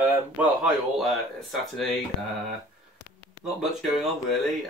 Well, hi all. It's Saturday. Not much going on really,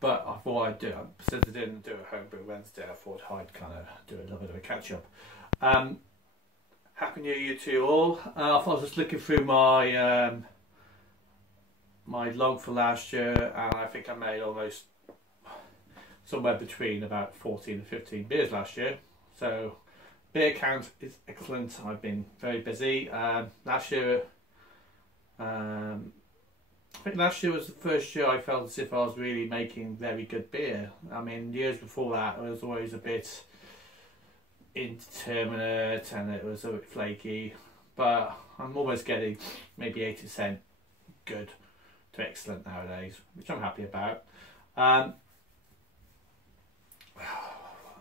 but I thought I'd do. Since I didn't do a Homebrew Wednesday, I thought I'd kind of do a little bit of a catch up. Happy New Year to you all. I thought I was just looking through my my log for last year, and I think I made almost somewhere between about 14 and 15 beers last year. So beer count is excellent. I've been very busy. Last year, I think last year was the first year I felt as if I was really making very good beer. I mean, years before that, it was always a bit indeterminate and it was a bit flaky. But I'm almost getting maybe 80% good to excellent nowadays, which I'm happy about.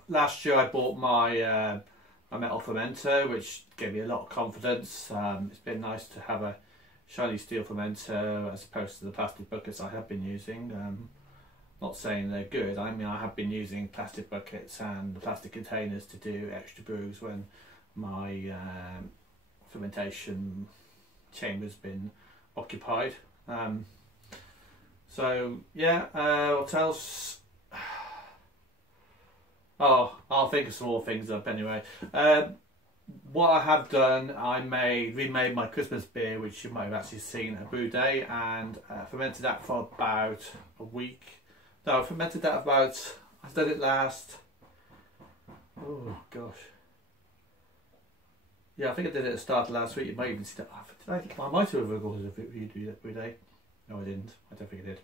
Last year I bought my my metal fermenter, which gave me a lot of confidence. It's been nice to have a shiny steel fermenter as opposed to the plastic buckets I have been using. Not saying they're good. I mean, I have been using plastic buckets and plastic containers to do extra brews when my fermentation chamber's been occupied. So yeah, what else? Oh, I'll think of some more things up anyway. What I have done, I remade my Christmas beer, which you might have actually seen at Brew Day, and fermented that for about a week. No, I fermented that about, I did it last, oh gosh. Yeah, I think I did it at the start of last week. You might even see that. I might have recorded a video at Brew Day. No, I didn't. I don't think I did.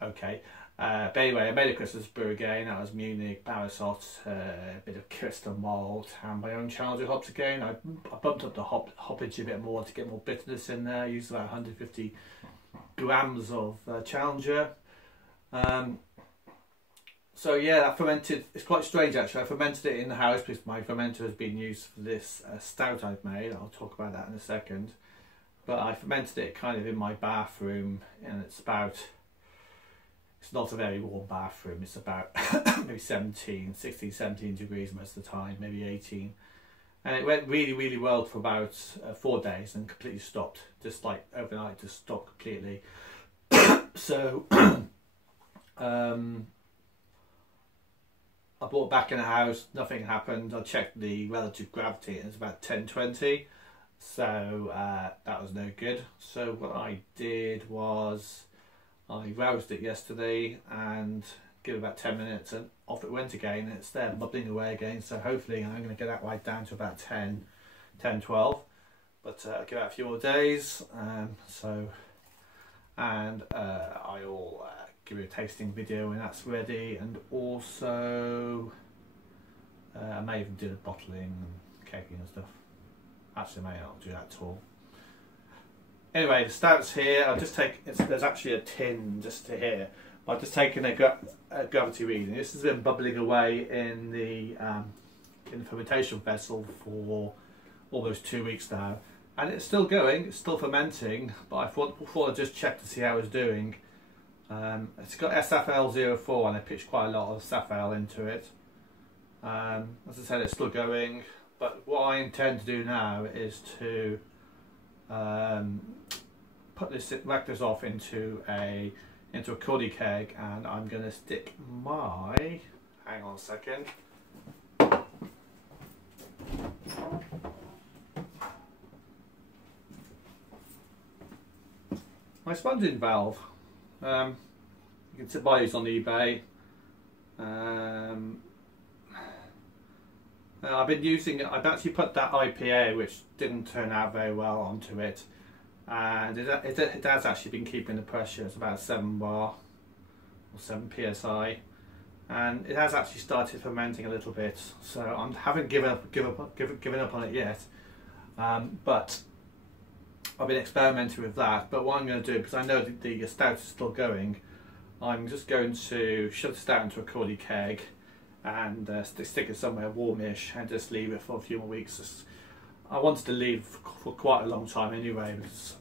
Okay. But anyway, I made a Christmas brew again. That was Munich, Barisot, a bit of crystal malt, and my own Challenger hops again. I bumped up the hoppage a bit more to get more bitterness in there. I used about 150 grams of Challenger. So yeah, that fermented. It's quite strange actually. I fermented it in the house because my fermenter has been used for this stout I've made. I'll talk about that in a second. But I fermented it kind of in my bathroom, and it's not a very warm bathroom. It's about maybe 16, 17 degrees most of the time, maybe 18. And it went really, really well for about 4 days and completely stopped. Just like overnight, just stopped completely. So I brought it back in the house, nothing happened. I checked the relative gravity and it's about 1020. So that was no good. So what I did was I roused it yesterday and give it about 10 minutes and off it went again. It's there bubbling away again, so hopefully I'm going to get that right down to about 10, 12. But I'll give it a few more days. I'll give you a tasting video when that's ready, and also I may even do the bottling and kegging and stuff. Actually, I may not do that at all. Anyway, the stout's here. I'll just take, there's actually a tin just to here. I've just taken a gravity reading. This has been bubbling away in the fermentation vessel for almost 2 weeks now. And it's still going, it's still fermenting, but I thought I'd just check to see how it's doing. It's got SFL04 and I pitched quite a lot of SFL into it. As I said, it's still going, but what I intend to do now is to whack this off into a cordy keg, and I'm going to stick my, hang on a second, my spunding valve. You can buy these on eBay. I've been using it. I've actually put that IPA, which didn't turn out very well, onto it, and it has actually been keeping the pressure. It's about 7 bar or 7 psi, and it has actually started fermenting a little bit. So I haven't given up on it yet, but I've been experimenting with that. But what I'm going to do, because I know the stout is still going, I'm just going to shove the stout into a cordy keg and stick it somewhere warmish and just leave it for a few more weeks. I wanted to leave for quite a long time anyway, because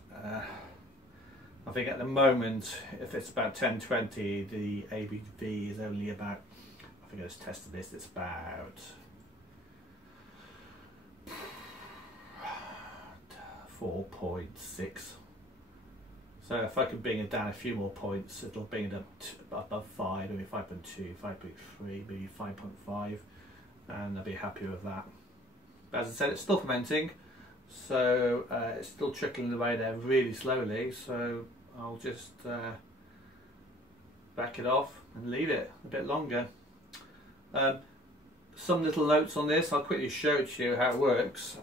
I think at the moment, if it's about 1020, the ABV is only about, I think I just tested this, it's about 4.6. So if I can bring it down a few more points, it'll bring it up above 5, maybe 5.2, 5.3, maybe 5.5, and I'll be happy with that. But as I said, it's still fermenting, so it's still trickling away there really slowly, so I'll just back it off and leave it a bit longer. Some little notes on this, I'll quickly show it to you how it works.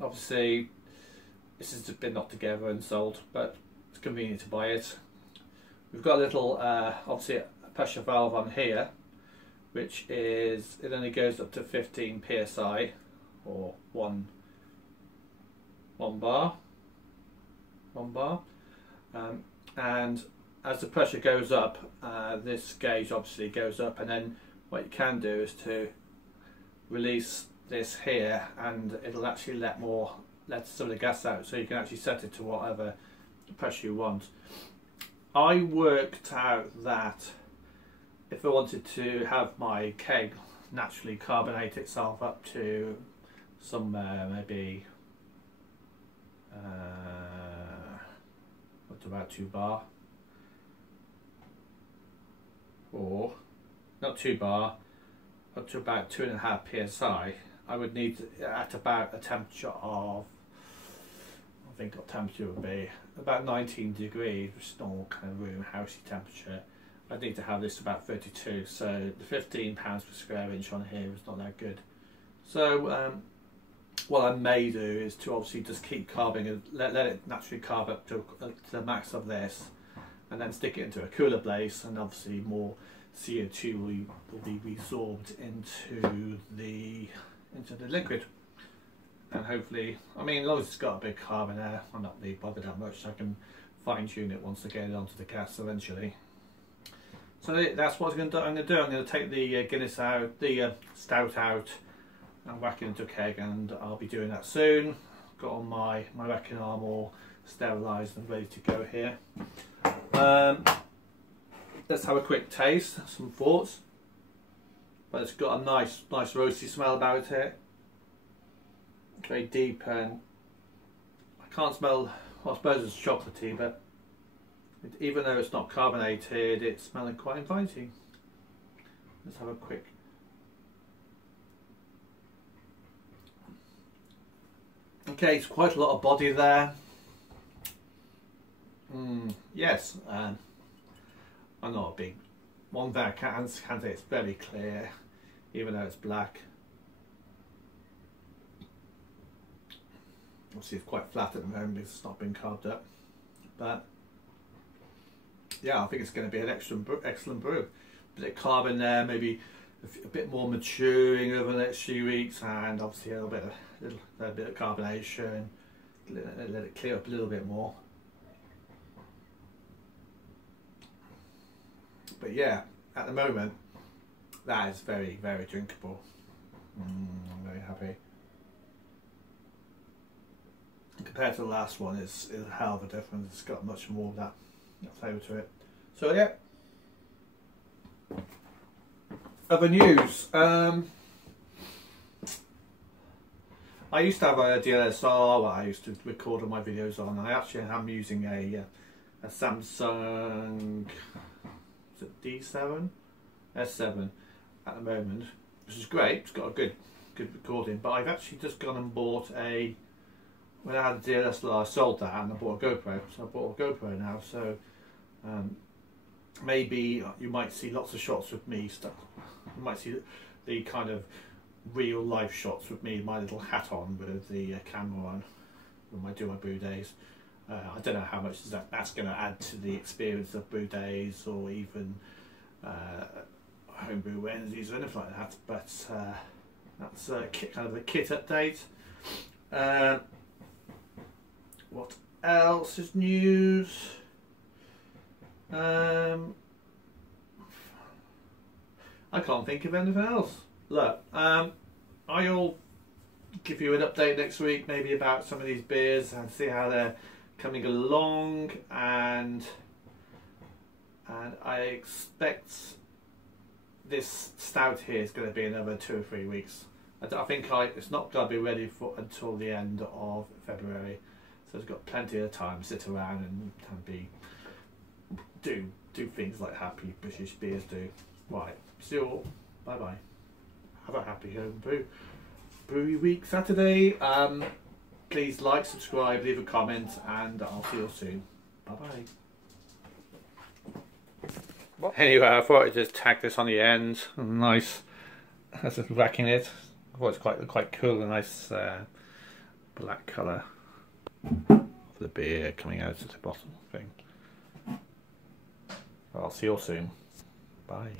Obviously this has been knocked together and sold, but it's convenient to buy it. We've got a little, obviously a pressure valve on here, which is, it only goes up to 15 psi, or one bar, and as the pressure goes up, this gauge obviously goes up, and then what you can do is to release this here, and it'll actually let some of the gas out, so you can actually set it to whatever pressure you want. I worked out that if I wanted to have my keg naturally carbonate itself up to somewhere maybe up to about 2 bar, or not 2 bar, up to about 2.5 psi, I would need at about a temperature of, I think what temperature would be about 19 degrees, which is normal kind of room housey temperature. I'd need to have this about 32, so the 15 pounds per square inch on here is not that good. So what I may do is to obviously just keep carving and let it naturally carve up to the max of this, and then stick it into a cooler place, and obviously more CO2 will be resorbed into the liquid, and hopefully, I mean, as long as it's got a big carb in there, I'm not really bothered that much. I can fine tune it once I get it onto the cask eventually. So that's what I'm going to do. I'm going to take the Guinness out, the stout out, and whack it into a keg, and I'll be doing that soon. Got all my whacking arm all sterilised and ready to go here. Let's have a quick taste, some thoughts. But it's got a nice roasty smell about it. Very deep, and I can't smell, well, I suppose it's chocolatey, but even though it's not carbonated, it's smelling quite inviting. Let's have a quick. Okay, it's quite a lot of body there. Yes, I'm not a big one there. I can say it's very clear, even though it's black. Obviously, it's quite flat at the moment because it's not been carved up, but yeah, I think it's going to be an excellent brew. A bit of carb in there, maybe a bit more maturing over the next few weeks, and obviously a little bit of carbonation. Let it clear up a little bit more. But yeah, at the moment, that is very, very drinkable. I'm very happy. Compared to the last one, it's a hell of a difference. It's got much more of that flavour to it. So yeah. Other news. I used to have a DSLR that I used to record all my videos on. I actually am using a Samsung, is it D7? S7 at the moment, which is great. It's got a good recording, but I've actually just gone and bought when I had a DSLR, I sold that and I bought a GoPro. So I bought a GoPro now, so maybe you might see lots of shots with me stuff. You might see the kind of real life shots with me, my little hat on with the camera on when I do my brew days. I don't know how much that's going to add to the experience of brew days, or even homebrew Wednesdays or anything like that, but that's kind of a kit update. What else is news? I can't think of anything else. Look, I'll give you an update next week, maybe about some of these beers and see how they're coming along, and I expect this stout here is going to be another 2 or 3 weeks. I think it's not going to be ready until the end of February. So it's got plenty of time to sit around and do things like happy British beers do. Right, see you all. Bye bye. Have a happy homebrew brewery week Saturday. Please like, subscribe, leave a comment, and I'll see you soon. Bye bye. Anyway, I thought I'd just tack this on the end. Nice. That's just whacking it. I thought it's quite cool. A nice black colour of the beer coming out of the bottle thing. I'll see you all soon. Bye.